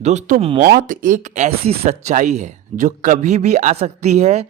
दोस्तों, मौत एक ऐसी सच्चाई है जो कभी भी आ सकती है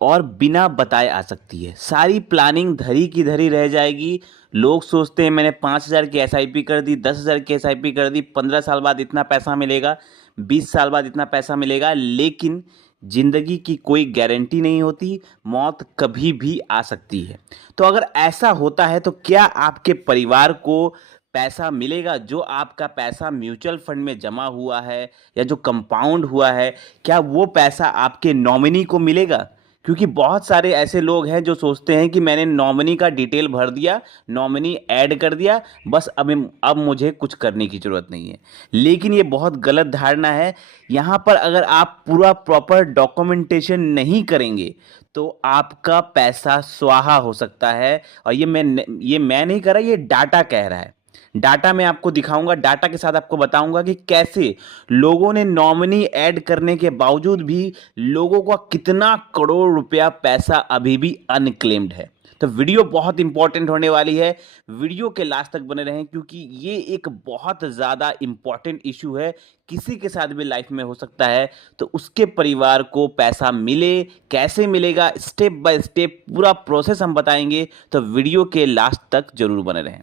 और बिना बताए आ सकती है। सारी प्लानिंग धरी की धरी रह जाएगी। लोग सोचते हैं मैंने 5,000 की एसआईपी कर दी, 10,000 की एसआईपी कर दी, 15 साल बाद इतना पैसा मिलेगा, 20 साल बाद इतना पैसा मिलेगा, लेकिन ज़िंदगी की कोई गारंटी नहीं होती। मौत कभी भी आ सकती है। तो अगर ऐसा होता है तो क्या आपके परिवार को पैसा मिलेगा? जो आपका पैसा म्यूचुअल फंड में जमा हुआ है या जो कंपाउंड हुआ है, क्या वो पैसा आपके नॉमिनी को मिलेगा? क्योंकि बहुत सारे ऐसे लोग हैं जो सोचते हैं कि मैंने नॉमिनी का डिटेल भर दिया, नॉमिनी ऐड कर दिया, बस अब मुझे कुछ करने की ज़रूरत नहीं है। लेकिन ये बहुत गलत धारणा है। यहाँ पर अगर आप पूरा प्रॉपर डॉक्यूमेंटेशन नहीं करेंगे तो आपका पैसा स्वाहा हो सकता है। और ये मैं नहीं कह रहा, ये डाटा कह रहा है। डाटा मैं आपको दिखाऊंगा, डाटा के साथ आपको बताऊंगा कि कैसे लोगों ने नॉमिनी ऐड करने के बावजूद भी लोगों का कितना करोड़ रुपया पैसा अभी भी अनक्लेम्ड है। तो वीडियो बहुत इंपॉर्टेंट होने वाली है। वीडियो के लास्ट तक बने रहें क्योंकि ये एक बहुत ज़्यादा इंपॉर्टेंट इशू है। किसी के साथ भी लाइफ में हो सकता है। तो उसके परिवार को पैसा मिले, कैसे मिलेगा, स्टेप बाय स्टेप पूरा प्रोसेस हम बताएंगे। तो वीडियो के लास्ट तक जरूर बने रहें।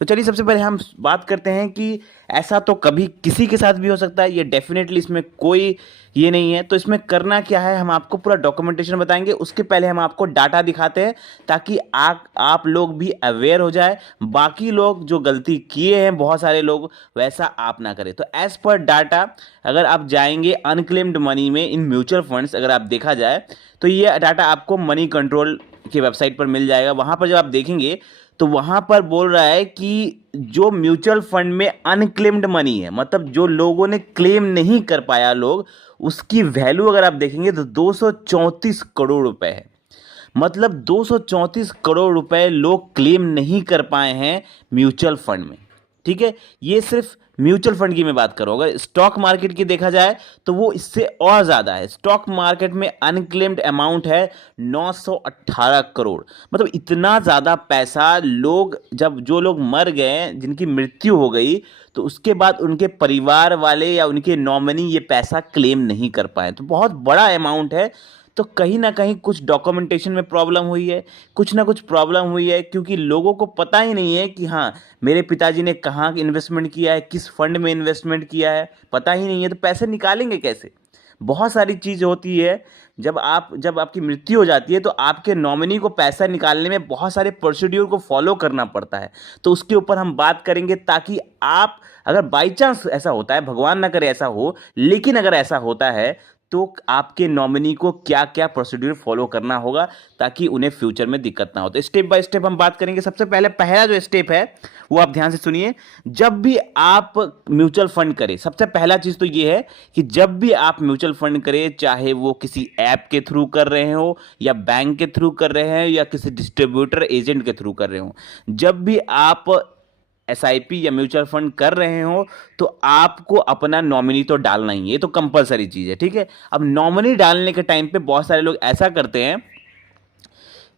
तो चलिए सबसे पहले हम बात करते हैं कि ऐसा तो कभी किसी के साथ भी हो सकता है, ये डेफिनेटली इसमें कोई ये नहीं है। तो इसमें करना क्या है, हम आपको पूरा डॉक्यूमेंटेशन बताएंगे। उसके पहले हम आपको डाटा दिखाते हैं ताकि आप लोग भी अवेयर हो जाए, बाकी लोग जो गलती किए हैं बहुत सारे लोग वैसा आप ना करें। तो एज पर डाटा अगर आप जाएंगे अनक्लेम्ड मनी में इन म्यूचुअल फंड्स, अगर आप देखा जाए तो ये डाटा आपको मनी कंट्रोल की वेबसाइट पर मिल जाएगा। वहाँ पर जब आप देखेंगे तो वहाँ पर बोल रहा है कि जो म्यूचुअल फंड में अनक्लेम्ड मनी है, मतलब जो लोगों ने क्लेम नहीं कर पाया लोग, उसकी वैल्यू अगर आप देखेंगे तो 234 करोड़ रुपए है। मतलब 234 करोड़ रुपए लोग क्लेम नहीं कर पाए हैं म्यूचुअल फंड में। ठीक है, ये सिर्फ म्यूचुअल फंड की मैं बात करूं। अगर स्टॉक मार्केट की देखा जाए तो वो इससे और ज़्यादा है। स्टॉक मार्केट में अनक्लेम्ड अमाउंट है 918 करोड़। मतलब इतना ज़्यादा पैसा लोग, जब जो लोग मर गए, जिनकी मृत्यु हो गई, तो उसके बाद उनके परिवार वाले या उनके नॉमिनी ये पैसा क्लेम नहीं कर पाए। तो बहुत बड़ा अमाउंट है। तो कहीं ना कहीं कुछ डॉक्यूमेंटेशन में प्रॉब्लम हुई है, कुछ ना कुछ प्रॉब्लम हुई है, क्योंकि लोगों को पता ही नहीं है कि हाँ मेरे पिताजी ने कहाँ इन्वेस्टमेंट किया है, किस फंड में इन्वेस्टमेंट किया है, पता ही नहीं है। तो पैसे निकालेंगे कैसे? बहुत सारी चीज़ होती है। जब आपकी मृत्यु हो जाती है तो आपके नॉमिनी को पैसा निकालने में बहुत सारे प्रोसीड्यूर को फॉलो करना पड़ता है। तो उसके ऊपर हम बात करेंगे ताकि आप, अगर बाई चांस ऐसा होता है, भगवान ना करे ऐसा हो, लेकिन अगर ऐसा होता है तो आपके नॉमिनी को क्या क्या प्रोसीड्यूर फॉलो करना होगा ताकि उन्हें फ्यूचर में दिक्कत ना हो। तो स्टेप बाय स्टेप हम बात करेंगे। सबसे पहले पहला जो स्टेप है वो आप ध्यान से सुनिए। जब भी आप म्यूचुअल फंड करें, सबसे पहला चीज़ तो ये है कि जब भी आप म्यूचुअल फंड करें, चाहे वो किसी ऐप के थ्रू कर रहे हो या बैंक के थ्रू कर रहे हैं या किसी डिस्ट्रीब्यूटर एजेंट के थ्रू कर रहे हो, जब भी आप एसआईपी या म्यूचुअल फंड कर रहे हो तो आपको अपना नॉमिनी तो डालना ही है। ये तो कंपलसरी चीज़ है। ठीक है, अब नॉमिनी डालने के टाइम पे बहुत सारे लोग ऐसा करते हैं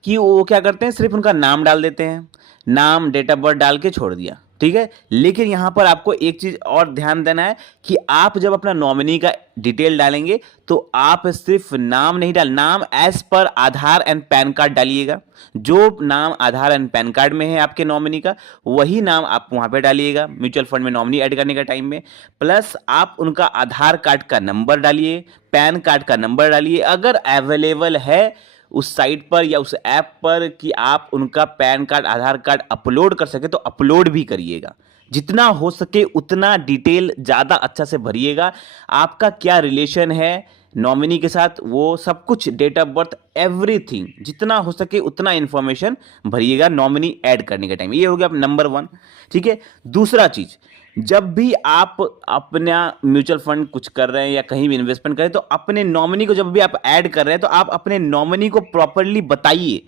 कि वो क्या करते हैं, सिर्फ उनका नाम डाल देते हैं, नाम डेट ऑफ बर्थ डाल के छोड़ दिया। ठीक है, लेकिन यहाँ पर आपको एक चीज़ और ध्यान देना है कि आप जब अपना नॉमिनी का डिटेल डालेंगे तो आप सिर्फ नाम नहीं नाम as per Aadhaar and pan card डालिएगा। जो नाम आधार एंड पैन कार्ड में है आपके नॉमिनी का, वही नाम आप वहाँ पे डालिएगा म्यूचुअल फंड में नॉमिनी ऐड करने का टाइम में। प्लस आप उनका आधार कार्ड का नंबर डालिए, पैन कार्ड का नंबर डालिए, अगर अवेलेबल है उस साइट पर या उस ऐप पर कि आप उनका पैन कार्ड, आधार कार्ड अपलोड कर सके तो अपलोड भी करिएगा। जितना हो सके उतना डिटेल ज़्यादा अच्छा से भरिएगा। आपका क्या रिलेशन है नॉमिनी के साथ, वो सब कुछ, डेट ऑफ बर्थ, एवरीथिंग, जितना हो सके उतना इंफॉर्मेशन भरिएगा नॉमिनी ऐड करने के टाइम। ये हो गया नंबर 1। ठीक है, दूसरा चीज़, जब भी आप अपना म्यूचुअल फंड कुछ कर रहे हैं या कहीं भी इन्वेस्टमेंट करें तो अपने नॉमिनी को जब भी आप ऐड कर रहे हैं तो आप अपने नॉमिनी को प्रॉपरली बताइए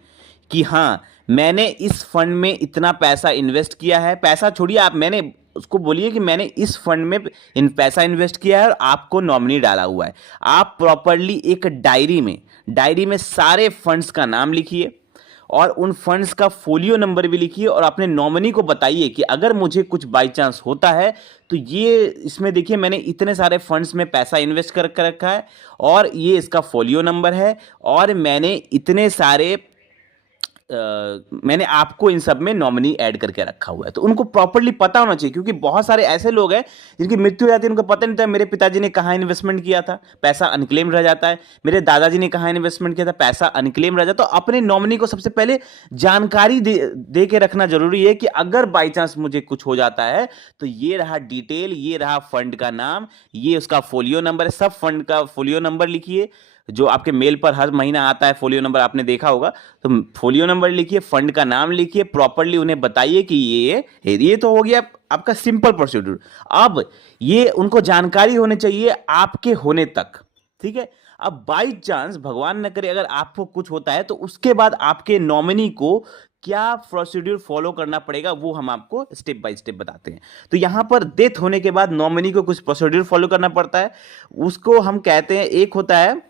कि हाँ मैंने इस फंड में इतना पैसा इन्वेस्ट किया है। पैसा छोड़िए, आप, मैंने उसको बोलिए कि मैंने इस फंड में पैसा इन्वेस्ट किया है और आपको नॉमिनी डाला हुआ है। आप प्रॉपरली एक डायरी में सारे फंड्स का नाम लिखिए और उन फंड्स का फोलियो नंबर भी लिखिए और अपने नॉमिनी को बताइए कि अगर मुझे कुछ बाई चांस होता है तो ये इसमें देखिए मैंने इतने सारे फंड्स में पैसा इन्वेस्ट कर रखा है और ये इसका फोलियो नंबर है और मैंने इतने सारे मैंने आपको इन सब में नॉमिनी ऐड करके रखा हुआ है। तो उनको प्रॉपर्ली पता होना चाहिए, क्योंकि बहुत सारे ऐसे लोग हैं जिनकी मृत्यु हो जाती है, उनको पता नहीं था मेरे पिताजी ने कहाँ इन्वेस्टमेंट किया था, पैसा अनक्लेम रह जाता है, मेरे दादाजी ने कहाँ इन्वेस्टमेंट किया था, पैसा अनक्लेम रह जाता है। तो अपने नॉमिनी को सबसे पहले जानकारी दे के रखना जरूरी है कि अगर बाई चांस मुझे कुछ हो जाता है तो ये रहा डिटेल, ये रहा फंड का नाम, ये उसका फोलियो नंबर है। सब फंड का फोलियो नंबर लिखिए, जो आपके मेल पर हर महीना आता है फोलियो नंबर, आपने देखा होगा। तो फोलियो नंबर लिखिए, फंड का नाम लिखिए, प्रॉपर्ली उन्हें बताइए कि ये तो हो गया आपका सिंपल प्रोसीड्यूर। अब ये उनको जानकारी होनी चाहिए आपके होने तक, ठीक है। अब बाई चांस भगवान न करे अगर आपको कुछ होता है तो उसके बाद आपके नॉमिनी को क्या प्रोसीड्यूर फॉलो करना पड़ेगा वो हम आपको स्टेप बाय स्टेप बताते हैं। तो यहां पर डेथ होने के बाद नॉमिनी को कुछ प्रोसीड्यूर फॉलो करना पड़ता है, उसको हम कहते हैं, एक होता है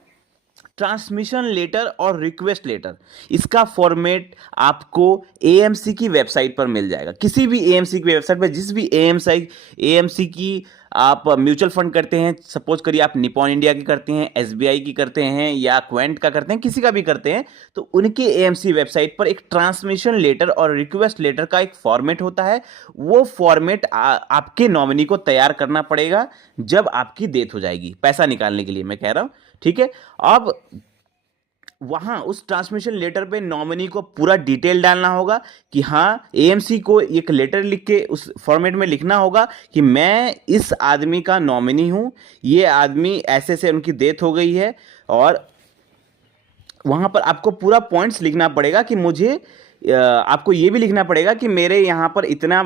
ट्रांसमिशन लेटर और रिक्वेस्ट लेटर। इसका फॉर्मेट आपको एएमसी की वेबसाइट पर मिल जाएगा, किसी भी एएमसी की वेबसाइट पर। जिस भी एएमसी की आप म्यूचुअल फंड करते हैं, सपोज करिए आप निपॉन इंडिया की करते हैं, एसबीआई की करते हैं या क्वेंट का करते हैं, किसी का भी करते हैं, तो उनके एएमसी वेबसाइट पर एक ट्रांसमिशन लेटर और रिक्वेस्ट लेटर का एक फॉर्मेट होता है। वो फॉर्मेट आपके नॉमिनी को तैयार करना पड़ेगा जब आपकी डेथ हो जाएगी, पैसा निकालने के लिए मैं कह रहा हूं, ठीक है। अब वहां उस ट्रांसमिशन लेटर पे नॉमिनी को पूरा डिटेल डालना होगा कि हाँ, एएमसी को एक लेटर लिख के उस फॉर्मेट में लिखना होगा कि मैं इस आदमी का नॉमिनी हूं, ये आदमी ऐसे से उनकी डेथ हो गई है। और वहां पर आपको पूरा पॉइंट्स लिखना पड़ेगा कि मुझे आपको ये भी लिखना पड़ेगा कि मेरे यहाँ पर इतना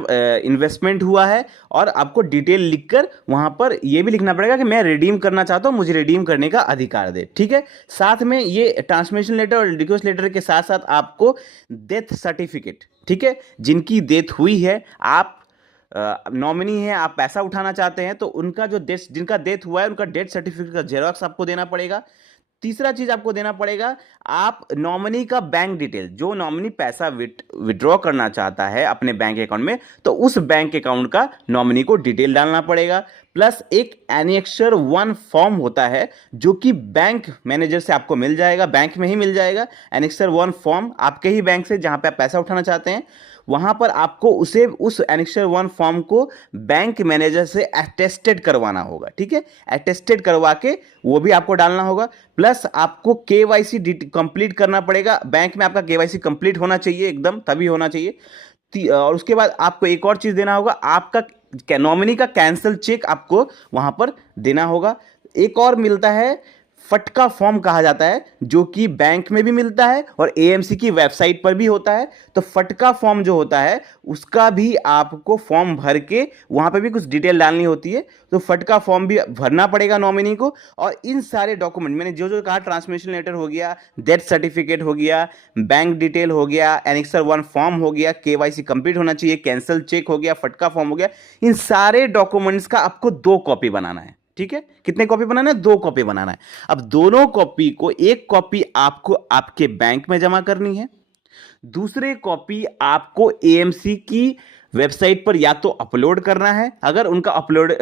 इन्वेस्टमेंट हुआ है, और आपको डिटेल लिखकर वहाँ पर ये भी लिखना पड़ेगा कि मैं रिडीम करना चाहता हूँ, मुझे रिडीम करने का अधिकार दे, ठीक है। साथ में ये ट्रांसमिशन लेटर और रिक्वेस्ट लेटर के साथ साथ आपको डेथ सर्टिफिकेट, ठीक है, जिनकी डेथ हुई है, आप नॉमिनी है, आप पैसा उठाना चाहते हैं, तो उनका जो डेथ, जिनका डेथ हुआ है, उनका डेथ सर्टिफिकेट का जेरॉक्स आपको देना पड़ेगा। तीसरा चीज आपको देना पड़ेगा, आप नॉमिनी का बैंक डिटेल, जो नॉमिनी पैसा विड्रॉ करना चाहता है अपने बैंक अकाउंट में, तो उस बैंक अकाउंट का नॉमिनी को डिटेल डालना पड़ेगा। प्लस एक एनेक्सर 1 फॉर्म होता है जो कि बैंक मैनेजर से आपको मिल जाएगा, बैंक में ही मिल जाएगा। एनेक्सर 1 फॉर्म आपके ही बैंक से जहां पे आप पैसा उठाना चाहते हैं, वहां पर आपको उस एनेक्सर 1 फॉर्म को बैंक मैनेजर से अटेस्टेड करवाना होगा, ठीक है। अटेस्टेड करवा के वो भी आपको डालना होगा। प्लस आपको केवाईसी कंप्लीट करना पड़ेगा, बैंक में आपका केवाईसी कंप्लीट होना चाहिए एकदम, तभी होना चाहिए। और उसके बाद आपको एक और चीज देना होगा, आपका नॉमिनी का कैंसल चेक आपको वहां पर देना होगा। एक और मिलता है, फटका फॉर्म कहा जाता है, जो कि बैंक में भी मिलता है और एएमसी की वेबसाइट पर भी होता है। तो फटका फॉर्म जो होता है उसका भी आपको फॉर्म भर के वहां पर भी कुछ डिटेल डालनी होती है, तो फटका फॉर्म भी भरना पड़ेगा नॉमिनी को। और इन सारे डॉक्यूमेंट मैंने जो जो कहा, ट्रांसमिशन लेटर हो गया, डेथ सर्टिफिकेट हो गया, बैंक डिटेल हो गया, एनेक्सर 1 फॉर्म हो गया, केवाईसी कंप्लीट होना चाहिए, कैंसल चेक हो गया, फटका फॉर्म हो गया, इन सारे डॉक्यूमेंट्स का आपको 2 कॉपी बनाना है, ठीक है। कितने कॉपी बनाना है? 2 कॉपी बनाना है। अब दोनों कॉपी को, एक कॉपी आपको आपके बैंक में जमा करनी है, दूसरे कॉपी आपको एएमसी की वेबसाइट पर या तो अपलोड करना है, अगर उनका अपलोड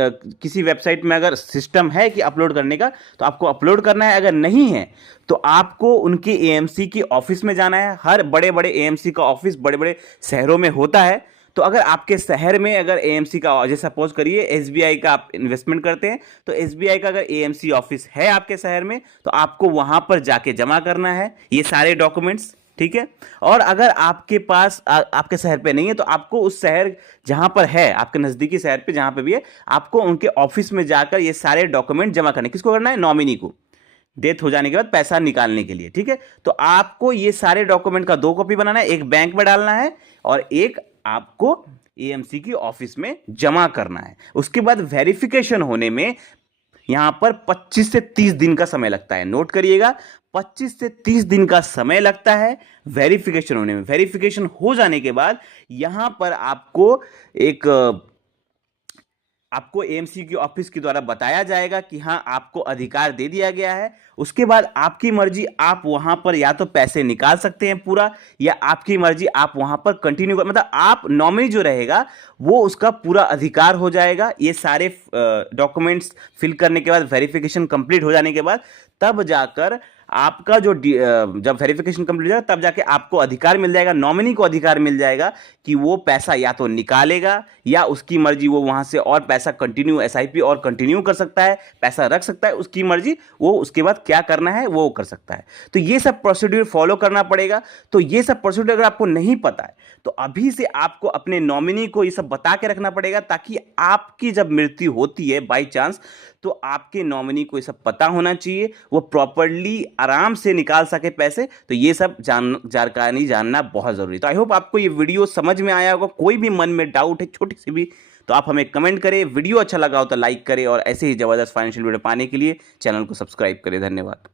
किसी वेबसाइट में अगर सिस्टम है कि अपलोड करने का, तो आपको अपलोड करना है। अगर नहीं है तो आपको उनके एएमसी की ऑफिस में जाना है। हर बड़े बड़े एएमसी का ऑफिस बड़े बड़े शहरों में होता है। तो अगर आपके शहर में अगर एएमसी का, जैसे सपोज करिए एसबीआई का आप इन्वेस्टमेंट करते हैं, तो एसबीआई का अगर एएमसी ऑफिस है आपके शहर में, तो आपको वहां पर जाके जमा करना है ये सारे डॉक्यूमेंट्स, ठीक है। और अगर आपके पास आपके शहर पे नहीं है, तो आपको उस शहर जहां पर है, आपके नजदीकी शहर पे जहां पे भी है, आपको उनके ऑफिस में जाकर ये सारे डॉक्यूमेंट जमा करने। किसको करना है? नॉमिनी को, डेथ हो जाने के बाद पैसा निकालने के लिए, ठीक है। तो आपको ये सारे डॉक्यूमेंट का 2 कॉपी बनाना है, एक बैंक में डालना है और एक आपको एएमसी की ऑफिस में जमा करना है। उसके बाद वेरिफिकेशन होने में यहां पर 25 से 30 दिन का समय लगता है। नोट करिएगा, 25 से 30 दिन का समय लगता है वेरिफिकेशन होने में। वेरिफिकेशन हो जाने के बाद यहां पर आपको एक आपको एएमसी ऑफिस के द्वारा बताया जाएगा कि हाँ आपको अधिकार दे दिया गया है। उसके बाद आपकी मर्जी, आप वहां पर या तो पैसे निकाल सकते हैं पूरा, या आपकी मर्जी आप वहां पर कंटिन्यू कर, मतलब आप नॉमिनी जो रहेगा वो उसका पूरा अधिकार हो जाएगा। ये सारे डॉक्यूमेंट्स फिल करने के बाद, वेरिफिकेशन कंप्लीट हो जाने के बाद, तब जाकर आपका जो जब वेरिफिकेशन कंप्लीट हो जाएगा तब जाके आपको अधिकार मिल जाएगा, नॉमिनी को अधिकार मिल जाएगा कि वो पैसा या तो निकालेगा या उसकी मर्जी वो वहां से और पैसा कंटिन्यू एसआईपी और कंटिन्यू कर सकता है, पैसा रख सकता है, उसकी मर्जी, वो उसके बाद क्या करना है वो कर सकता है। तो ये सब प्रोसीड्यूर फॉलो करना पड़ेगा। तो ये सब प्रोसीड्यूर अगर आपको नहीं पता है तो अभी से आपको अपने नॉमिनी को ये सब बता के रखना पड़ेगा, ताकि आपकी जब मृत्यु होती है बाई चांस, तो आपके नॉमिनी को ये सब पता होना चाहिए, वो प्रॉपर्ली आराम से निकाल सके पैसे। तो ये सब जानकारी जानना बहुत जरूरी है। तो आई होप आपको ये वीडियो समझ में आया होगा। कोई भी मन में डाउट है छोटी सी भी तो आप हमें कमेंट करें। वीडियो अच्छा लगा हो तो लाइक करें, और ऐसे ही जबरदस्त फाइनेंशियल वीडियो पाने के लिए चैनल को सब्सक्राइब करें। धन्यवाद।